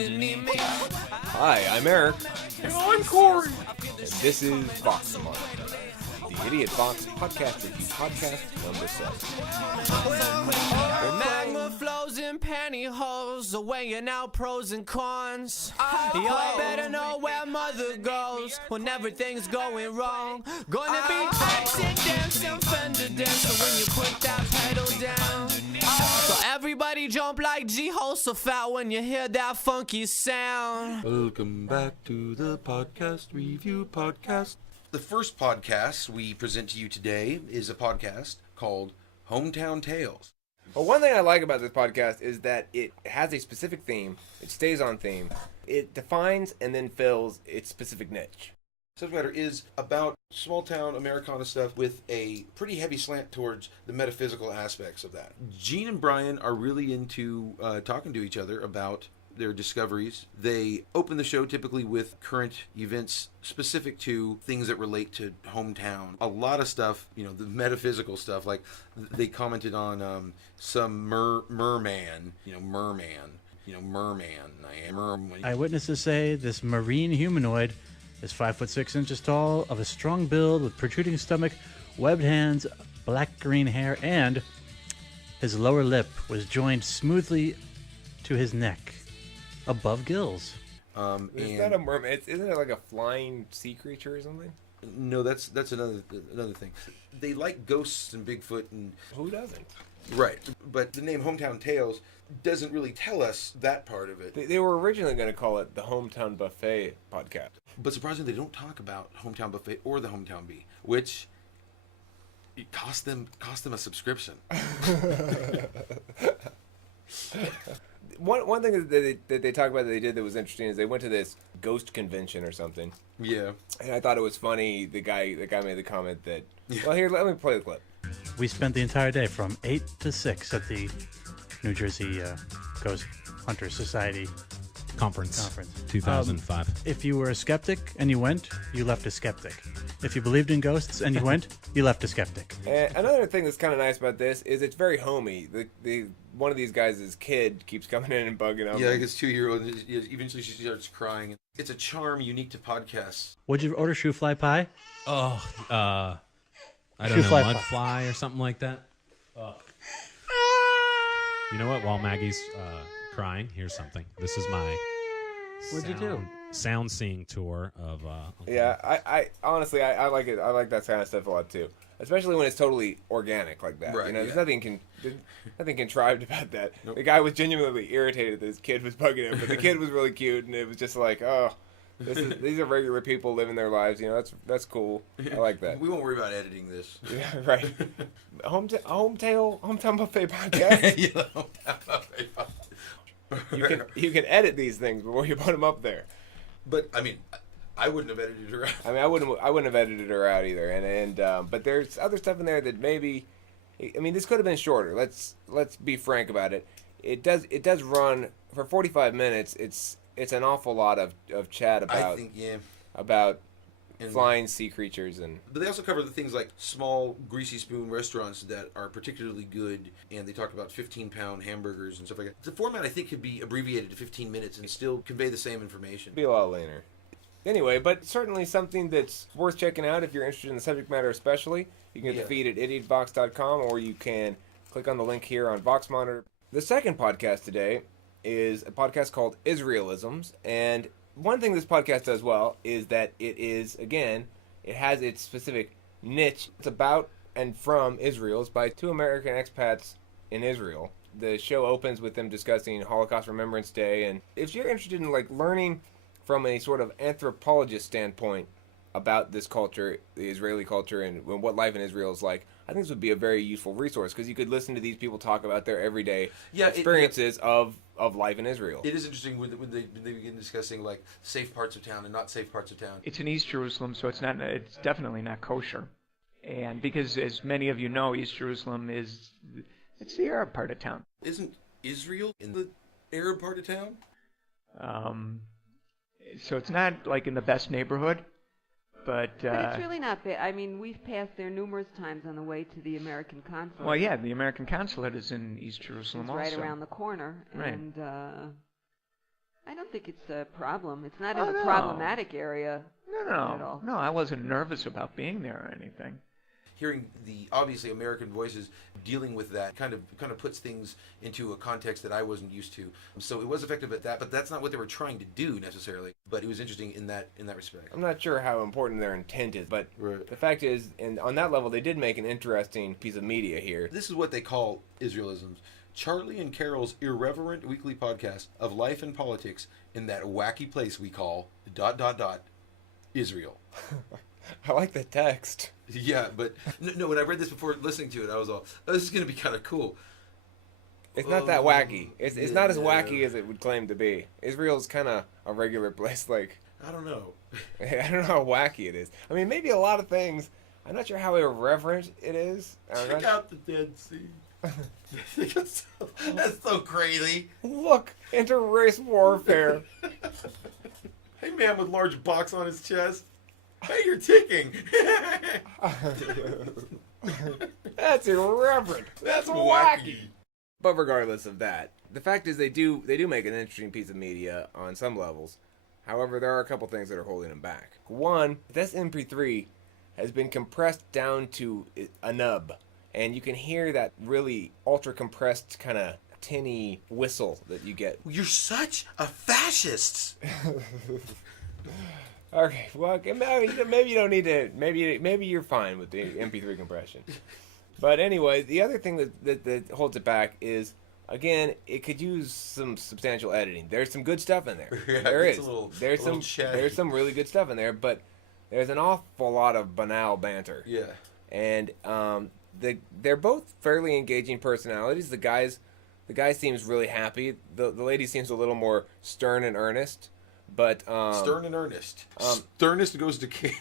underneath me. Hi, I'm Eric. And I'm Chory. And this is Vox Monitor, the Idiot Vox podcast review podcast number 7. When magma flows in pantyhose, weighing out pros and cons. Y'all better know where mother goes when everything's going wrong. Gonna be taxing, dancing, fender dancing when you put that pedal down. So everybody jump like G-Ho so fat when you hear that funky sound. Welcome back to the podcast review podcast. The first podcast we present to you today is a podcast called Hometown Tales. Well, one thing I like about this podcast is that it has a specific theme. It stays on theme. It defines and then fills its specific niche. Subject matter is about small town Americana stuff with a pretty heavy slant towards the metaphysical aspects of that. Gene and Brian are really into talking to each other about their discoveries. They open the show typically with current events specific to things that relate to hometown. A lot of stuff, the metaphysical stuff, like they commented on some Murman. Eyewitnesses say this marine humanoid is 5'6" tall, of a strong build with protruding stomach, webbed hands, black-green hair, and his lower lip was joined smoothly to his neck, above gills. Is that a merman? Isn't it like a flying sea creature or something? No, that's another thing. They like ghosts and Bigfoot and Who doesn't? right, but the name Hometown Tales doesn't really tell us that part of it. They were originally going to call it the Hometown Buffet podcast. But surprisingly, they don't talk about Hometown Buffet or the Hometown Bee, which it cost them a subscription. One thing that they talk about that they did that was interesting is they went to this ghost convention or something. Yeah. And I thought it was funny. The guy made the comment that, well, here, let me play the clip. We spent the entire day from 8 to 6 at the New Jersey Ghost Hunter Society Conference 2005. If you were a skeptic and you went, you left a skeptic. If you believed in ghosts and you went, you left a skeptic. And another thing that's kind of nice about this is it's very homey. The one of these guys' kid keeps coming in and bugging up. Yeah, like his 2-year-old. Eventually, she starts crying. It's a charm unique to podcasts. Would you order shoe fly pie? I don't know, mudfly or something like that. Oh. You know what? While Maggie's crying, here's something. This is my What'd you do? Sound seeing tour of. Yeah, I honestly I like it. I like that kind of stuff a lot too, especially when it's totally organic like that. Right, there's yeah. nothing contrived about that. Nope. The guy was genuinely irritated that his kid was bugging him, but the kid was really cute, and it was just like, oh, these are regular people living their lives. That's cool. I like that. We won't worry about editing this. Yeah, right. Hometown Buffet podcast. Yeah, Hometown Buffet podcast. You can edit these things before you put them up there. But I mean, I wouldn't have edited her out. I mean, I wouldn't have edited her out either. And but there's other stuff in there that maybe, I mean, this could have been shorter. Let's be frank about it. It does run for 45 minutes. It's an awful lot of chat about I think, yeah. about And flying sea creatures But they also cover the things like small greasy spoon restaurants that are particularly good, and they talk about 15-pound hamburgers and stuff like that. The format, I think, could be abbreviated to 15 minutes and still convey the same information. be a lot later. Anyway, but certainly something that's worth checking out if you're interested in the subject matter especially. You can get the feed at idiotvox.com, or you can click on the link here on Vox Monitor. The second podcast today is a podcast called Israelisms, and one thing this podcast does well is that it has its specific niche. It's about and from Israel. It's by 2 American expats in Israel. The show opens with them discussing Holocaust Remembrance Day, and if you're interested in learning from a sort of anthropologist standpoint about this culture, the Israeli culture, and what life in Israel is like, I think this would be a very useful resource because you could listen to these people talk about their everyday experiences of life in Israel. It is interesting when they begin discussing safe parts of town and not safe parts of town. It's in East Jerusalem, so it's definitely not kosher. And because, as many of you know, East Jerusalem it's the Arab part of town. Isn't Israel in the Arab part of town? So it's not in the best neighborhood. But it's really not bad. I mean, we've passed there numerous times on the way to the American consulate. Well, yeah, the American consulate is in East Jerusalem it's also. right around the corner. Right. And I don't think it's a problem. It's not in the problematic area at all. No, I wasn't nervous about being there or anything. Hearing the obviously American voices dealing with that kind of puts things into a context that I wasn't used to. So it was effective at that, but that's not what they were trying to do necessarily. But it was interesting in that respect. I'm not sure how important their intent is, but Right. the fact is, and on that level, they did make an interesting piece of media here. This is what they call Israelisms. Charlie and Carol's irreverent weekly podcast of life and politics in that wacky place we call ... Israel. I like the text. Yeah, but no, when I read this before listening to it, I was all, oh, this is going to be kind of cool. It's not that wacky. It's not as wacky as it would claim to be. Israel's kind of a regular place. Like, I don't know. I don't know how wacky it is. I mean, maybe a lot of things. I'm not sure how irreverent it is. Check out the Dead Sea. That's so crazy. Look, inter-race warfare. Hey, man with large box on his chest. Hey, you're ticking. That's irreverent. That's wacky. But regardless of that, the fact is they do make an interesting piece of media on some levels. However, there are a couple things that are holding them back. One, this MP3 has been compressed down to a nub, and you can hear that really ultra compressed kind of tinny whistle that you get. You're such a fascist. Okay, well, maybe you don't need to. Maybe you're fine with the MP3 compression. But anyway, the other thing that holds it back is, again, it could use some substantial editing. There's some good stuff in there. Yeah, there is. There's Some really good stuff in there, but there's an awful lot of banal banter. Yeah. And they're both fairly engaging personalities. The guy seems really happy. The lady seems a little more stern and earnest. But stern and earnest. Sternest goes to King.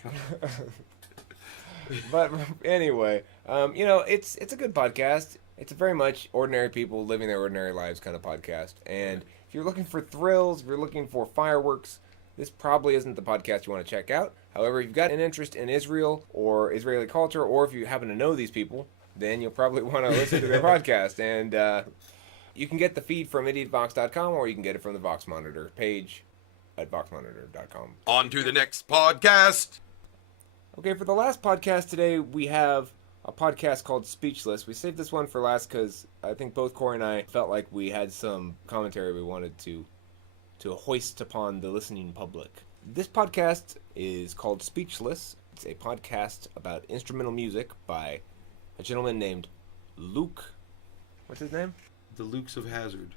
But anyway, it's a good podcast. It's a very much ordinary people living their ordinary lives kind of podcast. And if you're looking for thrills, if you're looking for fireworks, this probably isn't the podcast you want to check out. However, if you've got an interest in Israel or Israeli culture, or if you happen to know these people, then you'll probably want to listen to their podcast. And you can get the feed from idiotvox.com, or you can get it from the Vox Monitor page at voxmonitor.com. On to the next podcast. Okay, for the last podcast today, we have a podcast called Speechless. We saved this one for last because I think both Corey and I felt like we had some commentary we wanted to hoist upon the listening public. This podcast is called Speechless. It's a podcast about instrumental music by a gentleman named Luke. What's his name? The Lukes of Hazard.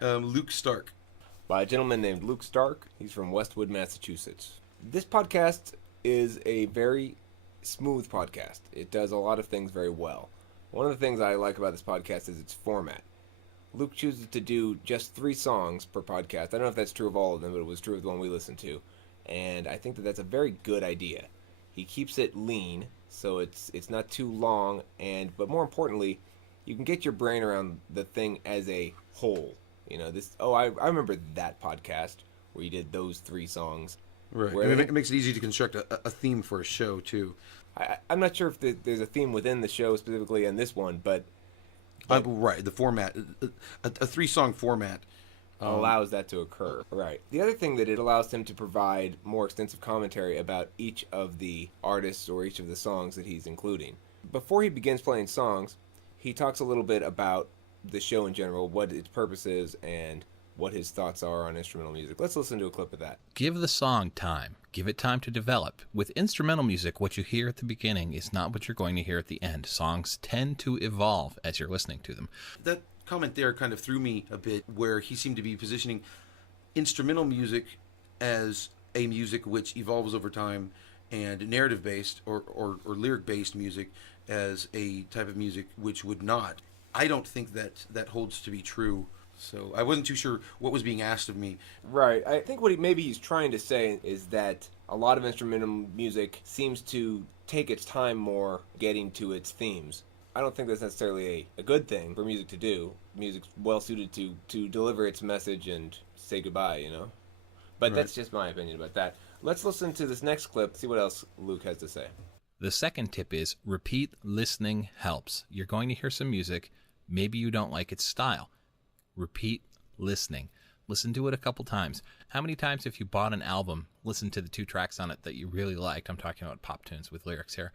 Luke Stark. By a gentleman named Luke Stark. He's from Westwood, Massachusetts. This podcast is a very smooth podcast. It does a lot of things very well. One of the things I like about this podcast is its format. Luke chooses to do just 3 songs per podcast. I don't know if that's true of all of them, but it was true of the one we listened to. And I think that that's a very good idea. He keeps it lean, so it's not too long, but more importantly, you can get your brain around the thing as a whole. I remember that podcast where you did those 3 songs. Right. It makes it easy to construct a theme for a show, too. I'm not sure if there's a theme within the show specifically in this one, but right, the format, a 3-song format allows that to occur. Right. The other thing that it allows him to provide more extensive commentary about each of the artists or each of the songs that he's including. Before he begins playing songs, he talks a little bit about the show in general, what its purpose is, and what his thoughts are on instrumental music. Let's listen to a clip of that. Give the song time. Give it time to develop. With instrumental music, what you hear at the beginning is not what you're going to hear at the end. Songs tend to evolve as you're listening to them. That comment there kind of threw me a bit, where he seemed to be positioning instrumental music as a music which evolves over time, and narrative-based or lyric-based music as a type of music which would not. I don't think that holds to be true. So I wasn't too sure what was being asked of me. Right. I think what maybe he's trying to say is that a lot of instrumental music seems to take its time more getting to its themes. I don't think that's necessarily a good thing for music to do. Music's well suited to deliver its message and say goodbye, But right. That's just my opinion about that. Let's listen to this next clip, see what else Luke has to say. The second tip is repeat listening helps. You're going to hear some music. Maybe you don't like its style. Repeat listening. Listen to it a couple times. How many times, if you bought an album, listened to the 2 tracks on it that you really liked, I'm talking about pop tunes with lyrics here,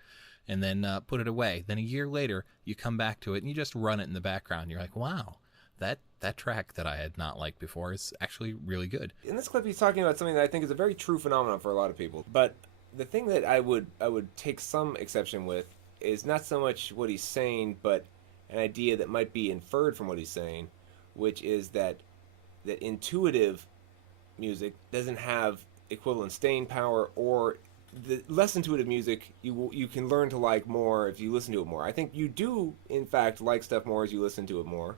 and then put it away. Then a year later, you come back to it and you just run it in the background. You're like, wow, that track that I had not liked before is actually really good. In this clip, he's talking about something that I think is a very true phenomenon for a lot of people. But the thing that I would take some exception with is not so much what he's saying, but an idea that might be inferred from what he's saying, which is that intuitive music doesn't have equivalent staying power, or the less intuitive music you can learn to like more if you listen to it more. I think you do, in fact, like stuff more as you listen to it more,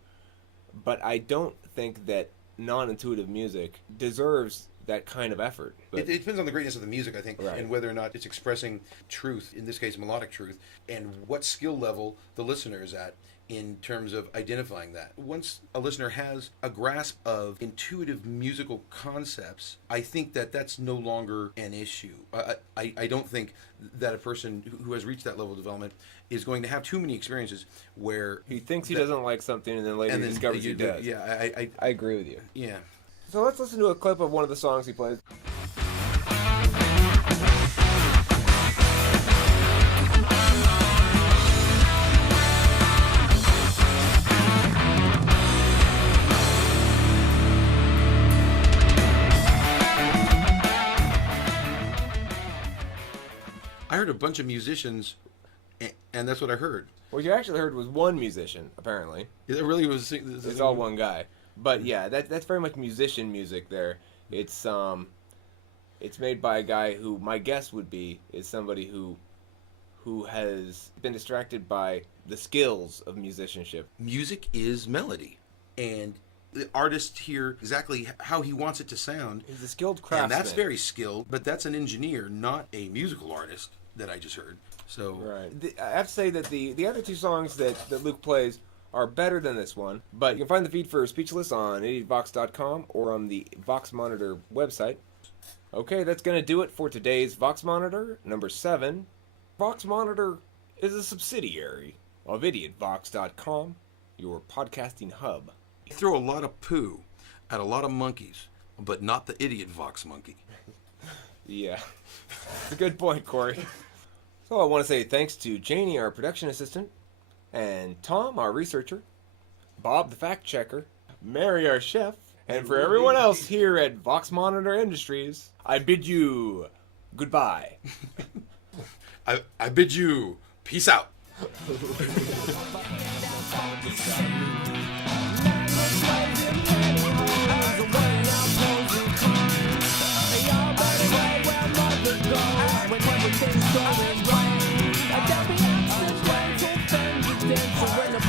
but I don't think that non-intuitive music deserves that kind of effort. It depends on the greatness of the music, I think, right, and whether or not it's expressing truth, in this case melodic truth, and what skill level the listener is at in terms of identifying that. Once a listener has a grasp of intuitive musical concepts, I think that that's no longer an issue. I don't think that a person who has reached that level of development is going to have too many experiences where he thinks he doesn't like something and then later he discovers he does. Yeah, I agree with you. Yeah. So let's listen to a clip of one of the songs he plays. I heard a bunch of musicians, and that's what I heard. What you actually heard was one musician, apparently. It really was. It's all one guy. But yeah, that's very much musician music there. It's made by a guy who my guess would be is somebody who has been distracted by the skills of musicianship. Music is melody, and the artist here exactly how he wants it to sound. He's a skilled craftsman. And that's very skilled, but that's an engineer, not a musical artist that I just heard. So right. I have to say that the other 2 songs that Luke plays are better than this one, but you can find the feed for Speechless on idiotvox.com or on the Vox Monitor website. Okay, that's going to do it for today's Vox Monitor, number 7. Vox Monitor is a subsidiary of idiotvox.com, your podcasting hub. You throw a lot of poo at a lot of monkeys, but not the idiot Vox monkey. Yeah, it's a good point, Chory. So I want to say thanks to Janie, our production assistant, and Tom, our researcher, Bob, the fact checker, Mary, our chef, and for everyone else here at Vox Monitor Industries, I bid you goodbye. I bid you peace out. When the